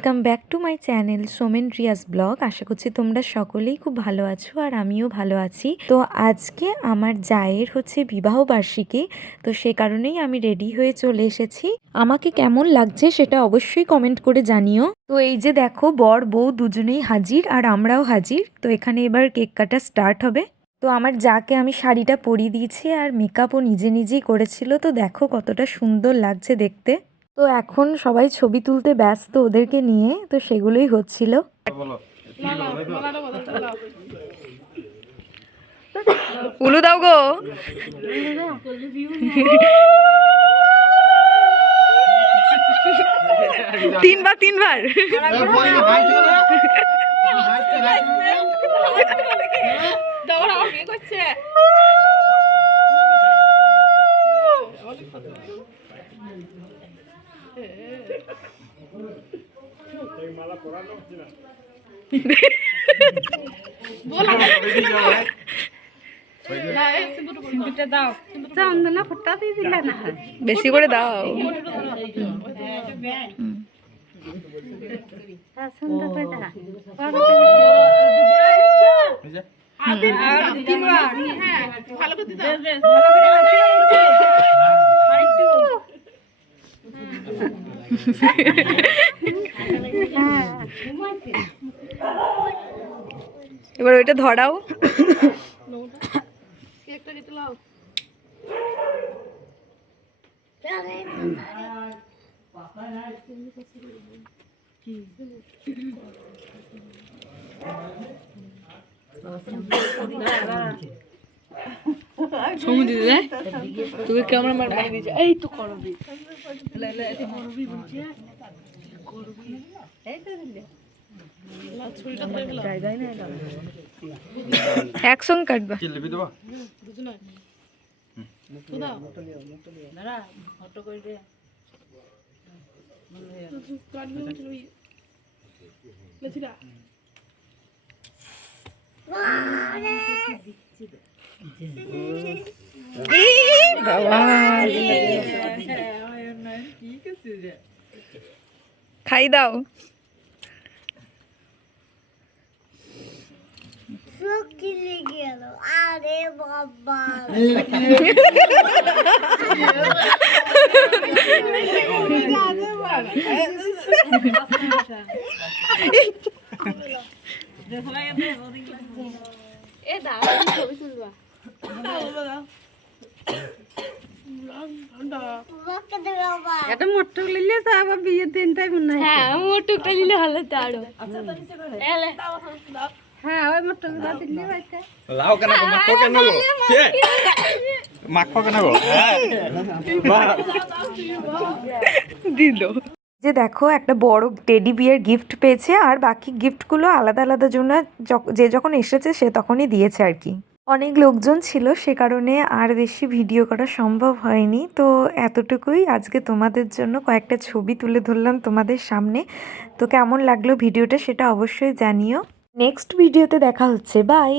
Welcome back to my channel Somen Riyaz blog. আশা করছি তোমরা সকলেই খুব ভালো আছো আর আমিও ভালো আছি। তো আজকে আমার জায়ের হচ্ছে বিবাহ বার্ষিকী, তো সে কারণেই আমি রেডি হয়ে চলে এসেছি। আমাকে কেমন লাগছে সেটা অবশ্যই কমেন্ট করে জানিও। তো এই যে দেখো, বর বউ দুজনেই হাজির আর আমরাও হাজির। তো এখানে এবার কেক কাটা স্টার্ট হবে। তো আমার যাকে আমি শাড়িটা পরিয়ে দিয়েছি আর মেকআপও নিজে নিজেই করেছিল। তো দেখো কতটা সুন্দর লাগছে দেখতে। তো এখন সবাই ছবি তুলতে ব্যস্ত ওদেরকে নিয়ে, তো সেগুলোই হচ্ছিল। উলু দাও গো। তিনবার বেশি করে দাও। এবার ওইটা ধরাও। তুমি ক্যামেরা ম্যান বানিয়ে দিয়েছো, এই তো করবি একসঙ্গে কাটবা। খাই দাও। আরে বাবা এটা মোটক লিলে তো আবার বিয়ে দিনটাই মনে হয়। হ্যাঁ মোটকটা নিলে ভালো তো আরো। হ্যাঁ ওই মোটক দা দিলে হইছে লাও কেন মাখো কেন গো কে মাখো কেন গো দিল। যে দেখো, একটা বড় টেডি বিয়ার গিফট পেয়েছে আর বাকি গিফটগুলো আলাদা আলাদা জন্য যে যখন এসেছে সে তখনই দিয়েছে আর কি। অনেক লোকজন ছিল, সে কারণে আর বেশি ভিডিও করা সম্ভব হয়নি। তো এতটুকুই, আজকে তোমাদের জন্য কয়েকটা ছবি তুলে ধরলাম তোমাদের সামনে। তো কেমন লাগলো ভিডিওটা সেটা অবশ্যই জানিও। নেক্সট ভিডিওতে দেখা হচ্ছে, বাই।